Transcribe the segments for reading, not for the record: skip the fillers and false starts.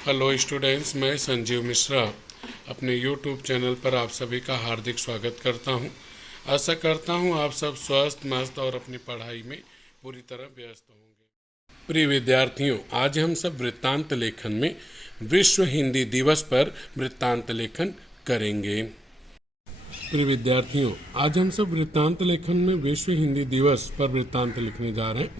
Hello students, मैं संजीव मिश्रा अपने YouTube channel पर आप सभी का हार्दिक स्वागत करता हूं। आशा करता हूं आप सब स्वस्थ मस्त और अपनी पढ़ाई में पूरी तरह व्यस्त होंगे। प्रिय विद्यार्थियों, आज हम सब वृत्तांत लेखन में विश्व हिंदी दिवस पर वृत्तांत लेखन करेंगे। प्रिय विद्यार्थियों, आज हम सब वृत्तांत लेखन में विश्व हिंदी दिवस पर वृत्तांत लिखने जा रहे हैं।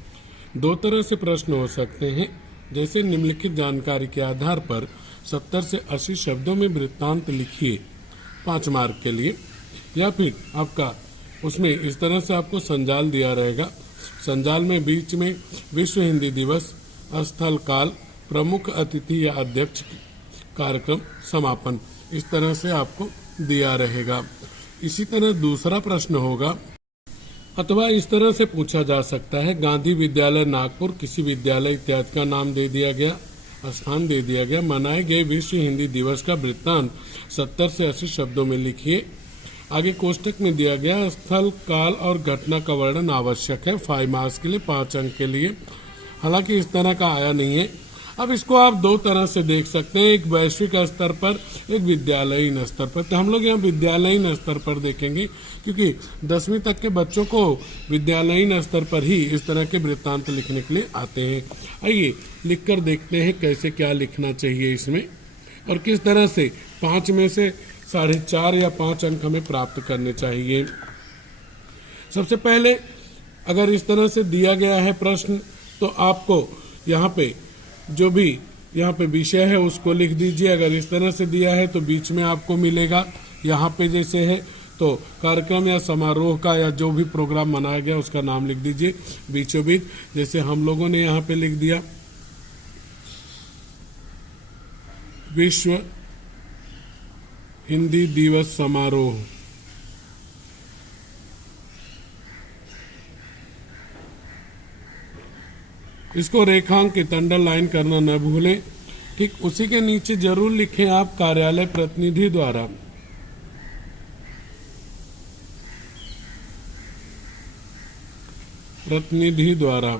दो तरह से प्रश्न हो सकते हैं, जैसे निम्नलिखित जानकारी के आधार पर 70 से 80 शब्दों में वृत्तांत लिखिए 5 मार्क के लिए, या फिर आपका उसमें इस तरह से आपको संजाल दिया रहेगा। संजाल में बीच में विश्व हिंदी दिवस, स्थल काल, प्रमुख अतिथि या अध्यक्ष, कार्यक्रम, समापन, इस तरह से आपको दिया रहेगा। इसी तरह दूसरा प्रश्न होगा, अथवा इस तरह से पूछा जा सकता है, गांधी विद्यालय नागपुर, किसी विद्यालय इत्यादि का नाम दे दिया गया, स्थान दे दिया गया। मनाए गए विश्व हिंदी दिवस का वृत्तांत 70 से 80 शब्दों में लिखिए। आगे कोष्टक में दिया गया स्थल, काल और घटना का वर्णन आवश्यक है 5 मार्क्स के लिए, 5 अंक के लिए। हालांकि इस तरह का आया नहीं है। अब इसको आप दो तरह से देख सकते हैं, एक वैश्विक स्तर पर, एक विद्यालयीन स्तर पर। तो हम लोग यहाँ विद्यालयीन स्तर पर देखेंगे, क्योंकि 10वीं तक के बच्चों को विद्यालयीन स्तर पर ही इस तरह के वृत्तांत लिखने के लिए आते हैं। आइए लिखकर देखते हैं कैसे क्या लिखना चाहिए इसमें, और किस तरह से 5 में से 4.5 या 5 अंक हमें प्राप्त करने चाहिए। सबसे पहले अगर इस तरह से दिया गया है प्रश्न, तो आपको यहाँ पे जो भी यहाँ पे विषय है उसको लिख दीजिए। अगर इस तरह से दिया है तो बीच में आपको मिलेगा, यहाँ पे जैसे है तो कार्यक्रम या समारोह का या जो भी प्रोग्राम मनाया गया उसका नाम लिख दीजिए बीचों बीच, जैसे हम लोगों ने यहाँ पे लिख दिया विश्व हिंदी दिवस समारोह। इसको रेखांकित अंडरलाइन करना न भूलें। ठीक उसी के नीचे जरूर लिखें आप कार्यालय प्रतिनिधि द्वारा। प्रतिनिधि द्वारा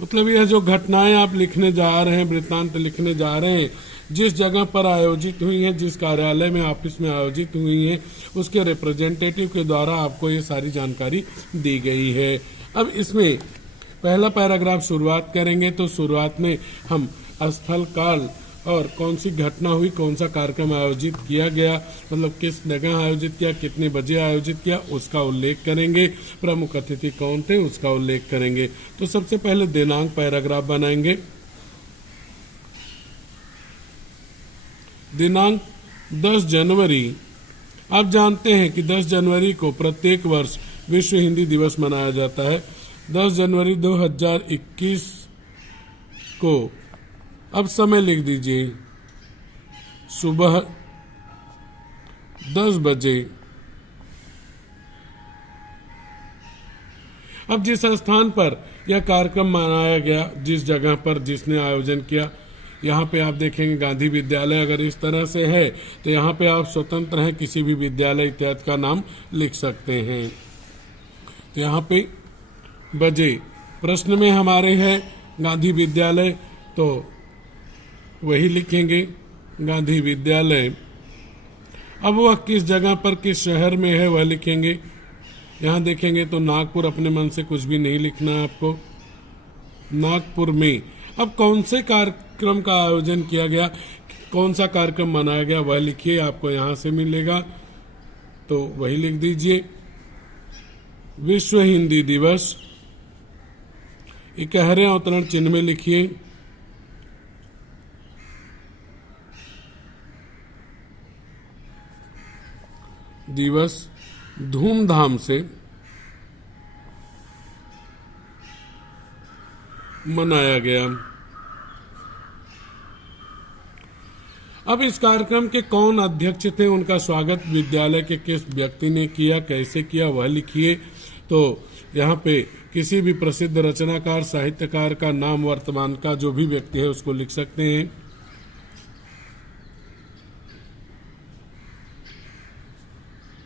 मतलब यह जो घटनाएं आप लिखने जा रहे हैं, वृत्तांत लिखने जा रहे हैं, जिस जगह पर आयोजित हुई हैं, जिस कार्यालय में, ऑफिस में आयोजित हुई हैं, उसके रिप्रेजेंटेटिव के द्वारा आपको ये सारी जानकारी दी गई है। अब इसमें पहला पैराग्राफ शुरुआत करेंगे, तो शुरुआत में हम स्थल, काल और कौन सी घटना हुई, कौन सा कार्यक्रम आयोजित किया गया, मतलब किस जगह आयोजित किया, कितने बजे आयोजित किया, उसका उल्लेख करेंगे। प्रमुख अतिथि कौन थे उसका उल्लेख करेंगे। तो सबसे पहले दिनांक पैराग्राफ बनाएंगे। दिनांक 10 जनवरी। आप जानते हैं कि 10 जनवरी को प्रत्येक वर्ष विश्व हिंदी दिवस मनाया जाता है। 10 जनवरी 2021 को अब समय लिख दीजिए सुबह 10 बजे। अब जिस स्थान पर यह कार्यक्रम मनाया गया, जिस जगह पर जिसने आयोजन किया, यहाँ पे आप देखेंगे गांधी विद्यालय। अगर इस तरह से है तो यहाँ पे आप स्वतंत्र हैं, किसी भी विद्यालय इत्यादि का नाम लिख सकते हैं। तो यहाँ पे बजे प्रश्न में हमारे है गांधी विद्यालय, तो वही लिखेंगे गांधी विद्यालय। अब वह किस जगह पर, किस शहर में है वह लिखेंगे। यहाँ देखेंगे तो नागपुर, अपने मन से कुछ भी नहीं लिखना है आपको, नागपुर में। अब कौन से कार्यक्रम का आयोजन किया गया, कौन सा कार्यक्रम मनाया गया वह लिखिए, आपको यहाँ से मिलेगा, तो वही लिख दीजिए विश्व हिंदी दिवस। इकहरे अवतरण चिन्ह में लिखिए दिवस धूमधाम से मनाया गया। अब इस कार्यक्रम के कौन अध्यक्ष थे, उनका स्वागत विद्यालय के किस व्यक्ति ने किया, कैसे किया वह लिखिए। तो यहाँ पे किसी भी प्रसिद्ध रचनाकार, साहित्यकार का नाम, वर्तमान का जो भी व्यक्ति है उसको लिख सकते हैं।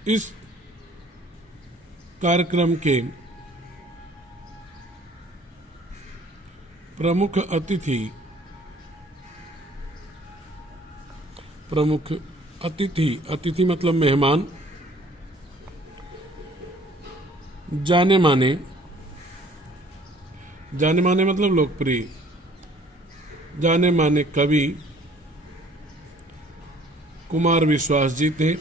इस कार्यक्रम के प्रमुख अतिथि प्रमुख अतिथि, अतिथि मतलब मेहमान, जाने माने, जाने माने मतलब लोकप्रिय, जाने माने कवि कुमार विश्वास जी थे।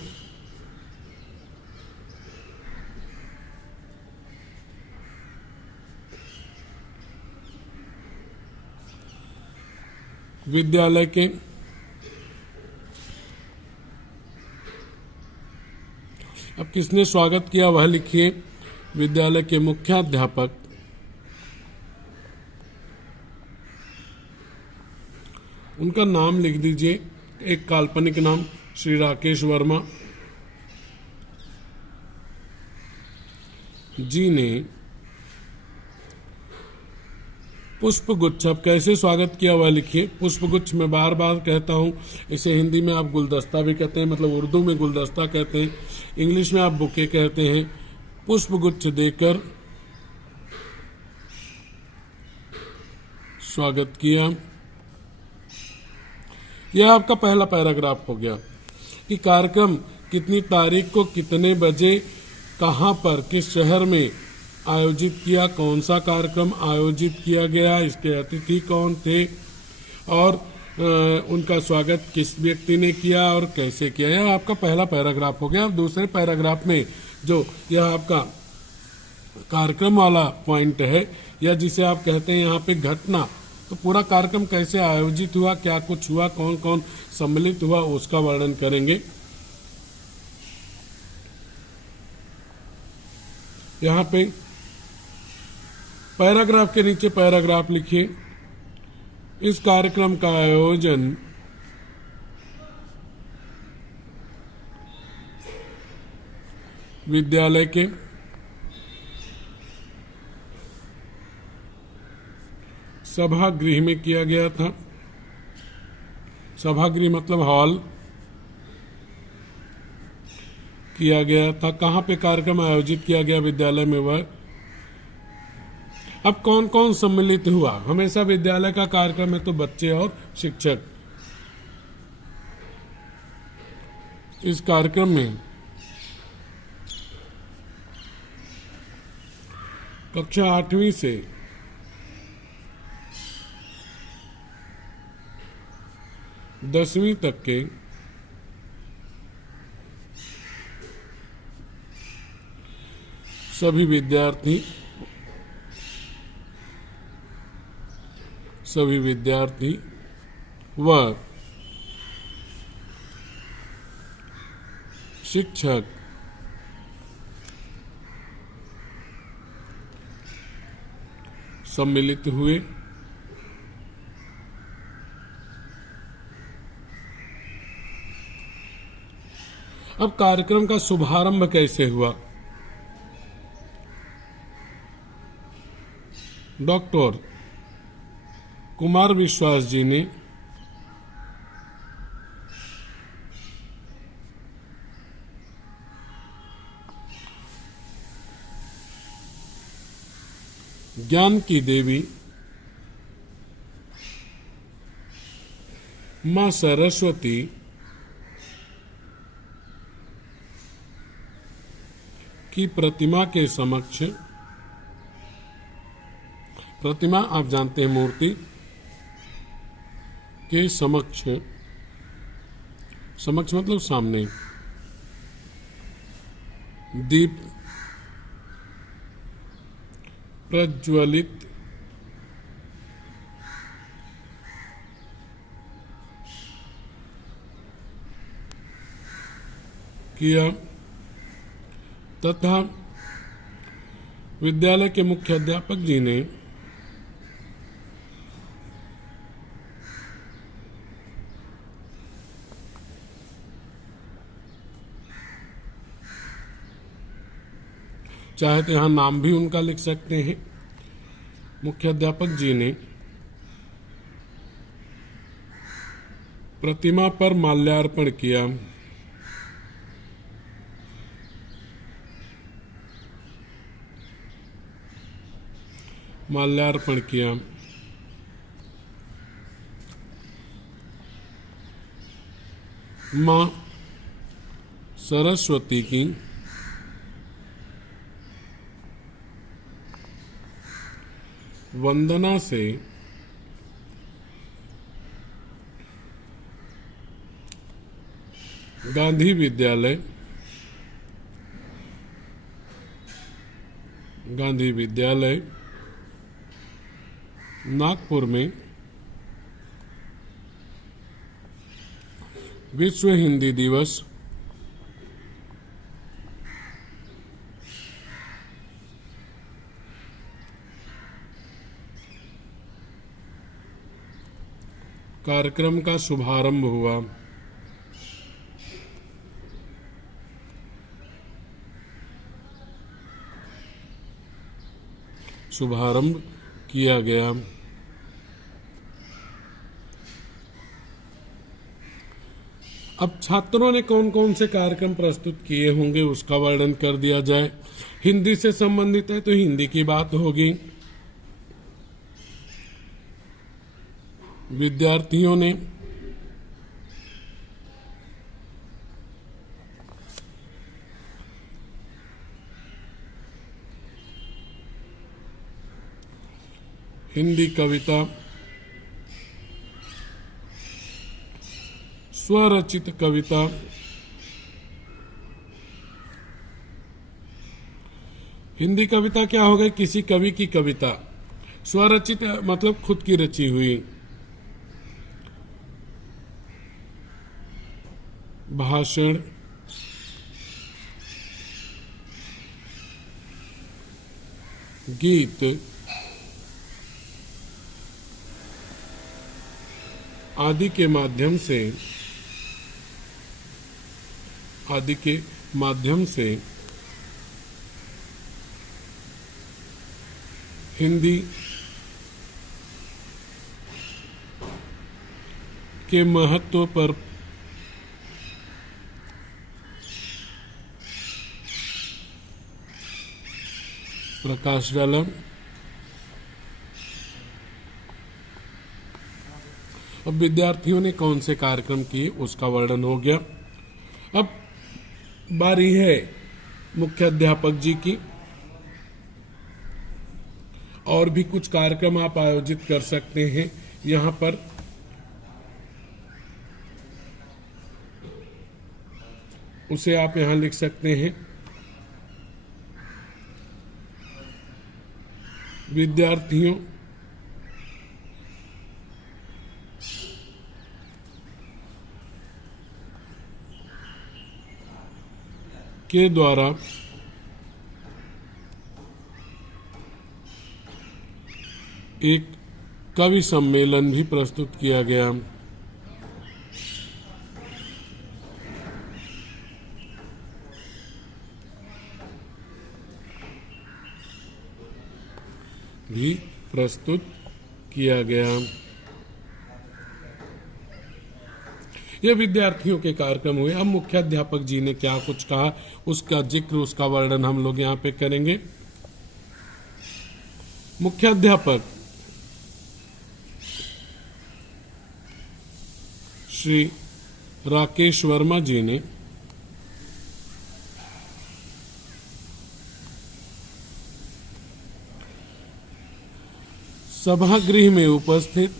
विद्यालय के अब किसने स्वागत किया वह लिखिए। विद्यालय के मुख्याध्यापक, उनका नाम लिख दीजिए, एक काल्पनिक नाम, श्री राकेश वर्मा जी ने पुष्पगुच्छ, अब कैसे स्वागत किया वह लिखिए। पुष्पगुच्छ मैं बार बार कहता हूँ, इसे हिंदी में आप गुलदस्ता भी कहते हैं, मतलब उर्दू में गुलदस्ता कहते हैं, इंग्लिश में आप बुके कहते हैं। पुष्पगुच्छ देकर स्वागत किया। यह आपका पहला पैराग्राफ हो गया कि कार्यक्रम कितनी तारीख को कितने बजे कहाँ पर किस शहर में आयोजित किया, कौन सा कार्यक्रम आयोजित किया गया, इसके अतिथि कौन थे और उनका स्वागत किस व्यक्ति ने किया और कैसे किया। यह आपका पहला पैराग्राफ हो गया। दूसरे पैराग्राफ में जो यह आपका कार्यक्रम वाला पॉइंट है या जिसे आप कहते हैं यहाँ पे घटना, तो पूरा कार्यक्रम कैसे आयोजित हुआ, क्या कुछ हुआ, कौन कौन सम्मिलित हुआ, उसका वर्णन करेंगे। यहाँ पे पैराग्राफ के नीचे पैराग्राफ लिखिए। इस कार्यक्रम का आयोजन विद्यालय के सभागृह में किया गया था। सभागृह मतलब हॉल किया गया था। कहाँ पे कार्यक्रम आयोजित किया गया विद्यालय में वह। अब कौन कौन सम्मिलित हुआ। हमेशा विद्यालय का कार्यक्रम है तो बच्चे और शिक्षक। इस कार्यक्रम में कक्षा 8वीं से 10वीं तक के सभी विद्यार्थी व शिक्षक सम्मिलित हुए। अब कार्यक्रम का शुभारंभ कैसे हुआ। डॉक्टर कुमार विश्वास जी ने ज्ञान की देवी मां सरस्वती की प्रतिमा के समक्ष, प्रतिमा आप जानते हैं मूर्ति के समक्ष, समक्ष मतलब सामने, दीप प्रज्वलित किया तथा विद्यालय के मुख्य अध्यापक जी ने चाहे तो यहाँ नाम भी उनका लिख सकते हैं। मुख्य अध्यापक जी ने प्रतिमा पर माल्यार्पण किया। माल्यार्पण किया। माँ सरस्वती की वंदना से गांधी विद्यालय नागपुर में विश्व हिंदी दिवस कार्यक्रम का शुभारंभ हुआ। शुभारंभ किया गया। अब छात्रों ने कौन कौन से कार्यक्रम प्रस्तुत किए होंगे उसका वर्णन कर दिया जाए। हिंदी से संबंधित है तो हिंदी की बात होगी। विद्यार्थियों ने हिंदी कविता, स्वरचित कविता, हिंदी कविता क्या हो गई? किसी कवि की कविता। स्वरचित मतलब खुद की रची हुई। भाषण, गीत आदि के माध्यम से हिंदी के महत्व पर प्रकाश डाला। अब विद्यार्थियों ने कौन से कार्यक्रम किए उसका वर्णन हो गया। अब बारी है मुख्य अध्यापक जी की। और भी कुछ कार्यक्रम आप आयोजित कर सकते हैं यहाँ पर। उसे आप यहाँ लिख सकते हैं। विद्यार्थियों के द्वारा एक कवि सम्मेलन भी प्रस्तुत किया गया। ये विद्यार्थियों के कार्यक्रम हुए। अब मुख्य अध्यापक जी ने क्या कुछ कहा उसका जिक्र, उसका वर्णन हम लोग यहाँ पे करेंगे। मुख्य अध्यापक श्री राकेश वर्मा जी ने सभागृह में उपस्थित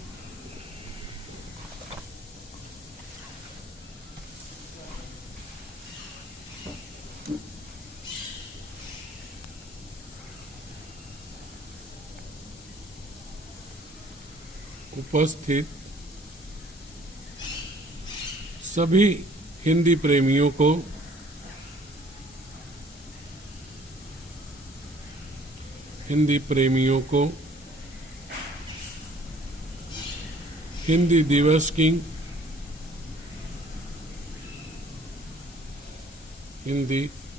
सभी हिंदी प्रेमियों को हिंदी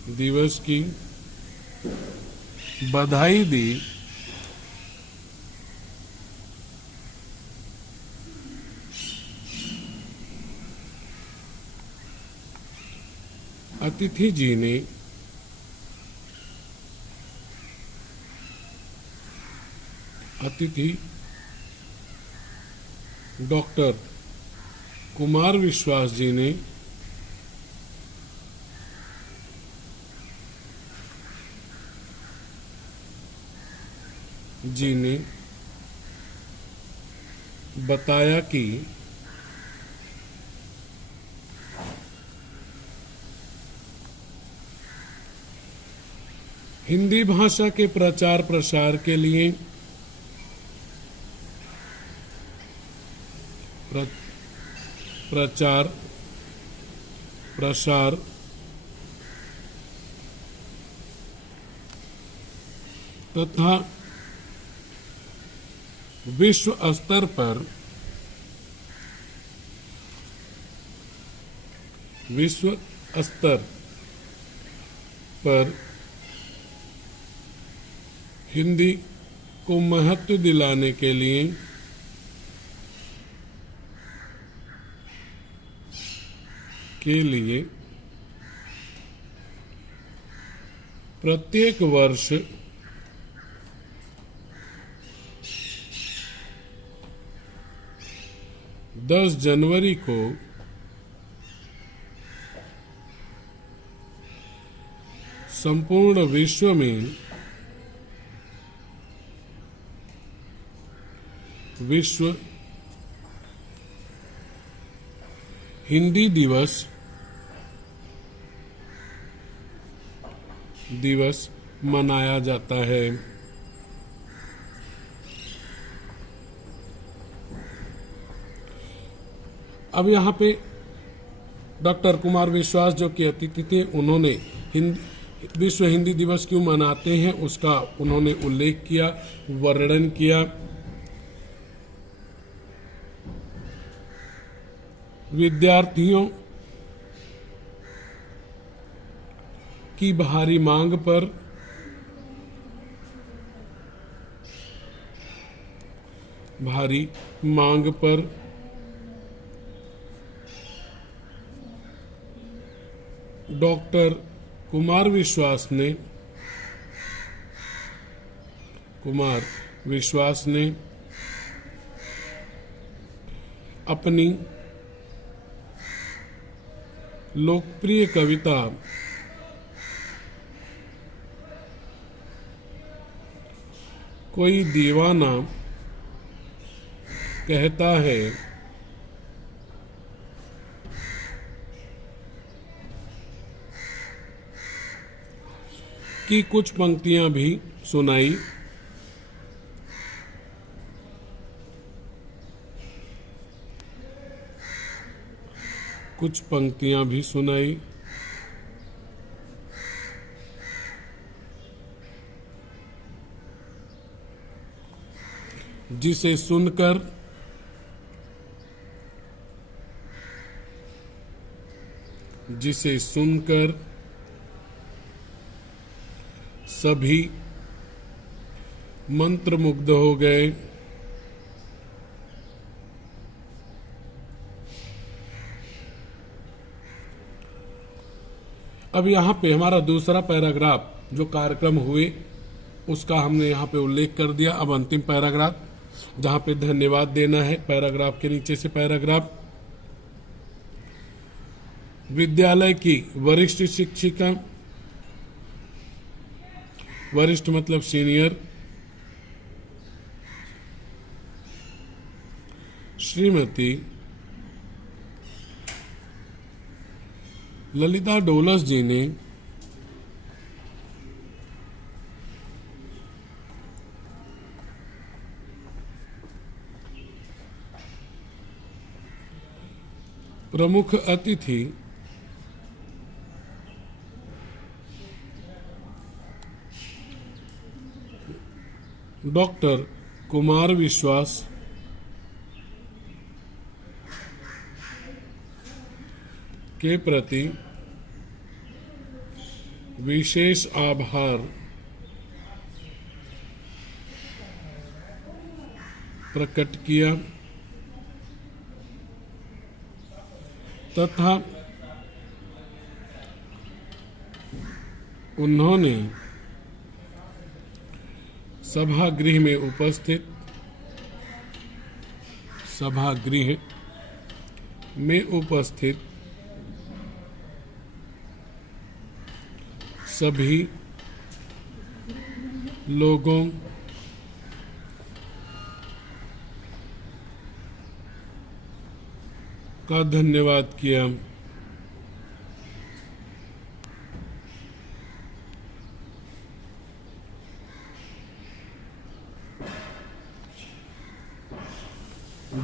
दिवस की बधाई दी। अतिथि डॉक्टर कुमार विश्वास जी ने जी ने बताया कि हिंदी भाषा के प्रचार प्रसार के लिए प्रचार प्रसार तथा विश्व स्तर पर हिंदी को महत्व दिलाने के लिए प्रत्येक वर्ष 10 जनवरी को संपूर्ण विश्व में विश्व हिंदी दिवस मनाया जाता है। अब यहाँ पे डॉक्टर कुमार विश्वास जो कि अतिथि थे, उन्होंने विश्व हिंदी दिवस क्यों मनाते हैं उसका उन्होंने उल्लेख किया, वर्णन किया। विद्यार्थियों की भारी मांग पर डॉक्टर कुमार विश्वास ने अपनी लोकप्रिय कविता कोई दीवाना कहता है की कुछ पंक्तियां भी सुनाई। जिसे सुनकर सभी मंत्रमुग्ध हो गए। अब यहाँ पे हमारा दूसरा पैराग्राफ जो कार्यक्रम हुए उसका हमने यहाँ पे उल्लेख कर दिया। अब अंतिम पैराग्राफ जहाँ पे धन्यवाद देना है, पैराग्राफ के नीचे से पैराग्राफ। विद्यालय की वरिष्ठ शिक्षिका, वरिष्ठ मतलब सीनियर, श्रीमती ललिता डोलस जी ने प्रमुख अतिथि डॉक्टर कुमार विश्वास के प्रति विशेष आभार प्रकट किया तथा उन्होंने सभागृह में उपस्थित सभी लोगों का धन्यवाद किया।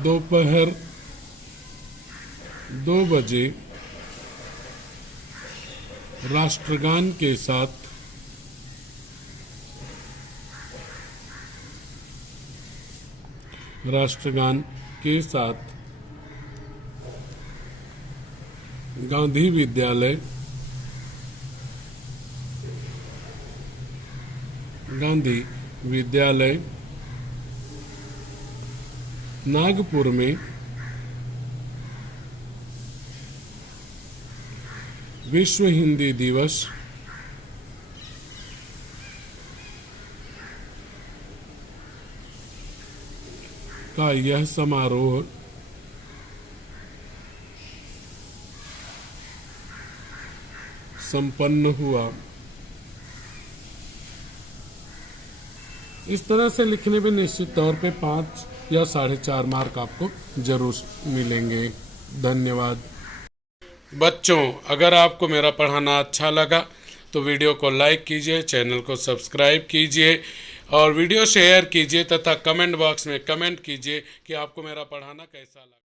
दोपहर 2 बजे राष्ट्रगान के साथ गांधी विद्यालय नागपुर में विश्व हिंदी दिवस का यह समारोह संपन्न हुआ। इस तरह से लिखने में निश्चित तौर पे 5 या 4.5 मार्क आपको जरूर मिलेंगे। धन्यवाद। बच्चों, अगर आपको मेरा पढ़ाना अच्छा लगा तो वीडियो को लाइक कीजिए, चैनल को सब्सक्राइब कीजिए और वीडियो शेयर कीजिए तथा कमेंट बॉक्स में कमेंट कीजिए कि आपको मेरा पढ़ाना कैसा लगा।